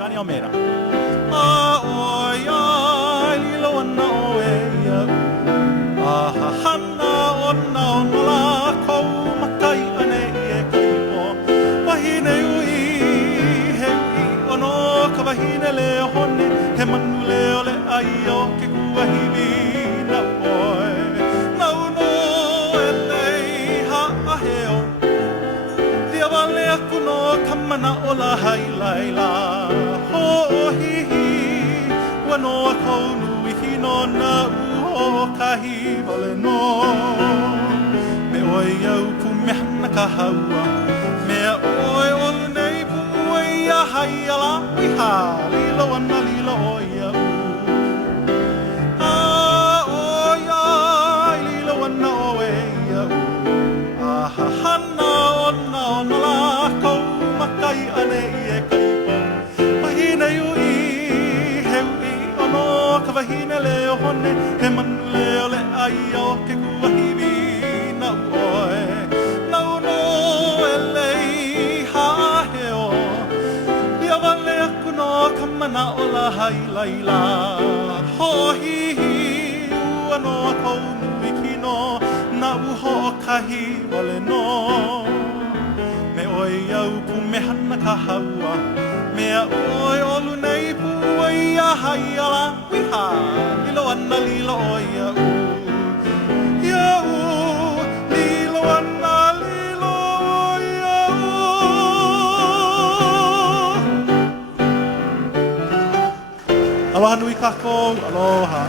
Johnny Almeida. Aoia lilo ana oeia ahahana ona ona la kou makai ane e kaipo wahine ui he ui ono ka wahine leo hone he manu leo le aio ke kuahiwi na oe na uno e lei ha aheo lia wale aku no kamana o la hai laila ho hihi wano a kou nui hino na uho kahi vale no me oi au pu mehana ka haua mea oi olu nei pu oi a hai ala iha lilo ana lilo oi au a oi ai lilo ana oi au a hahana ona ona la kou makai ane i e kaipo wahine ui he ui ono ka wahine leo hone he manu leo le aio ke kuahiwi na uoe na uno e lei haheo lia wale aku no kamana o la hai laila hohihi ua no a kou nui kino na uho kahi wale no me oi au pu mehana ka haua mea oi olu nei pu oi a hai ala wiha lilo ana lilo oi a u ia u lilo ana lilo oi a u aloha nui kako aloha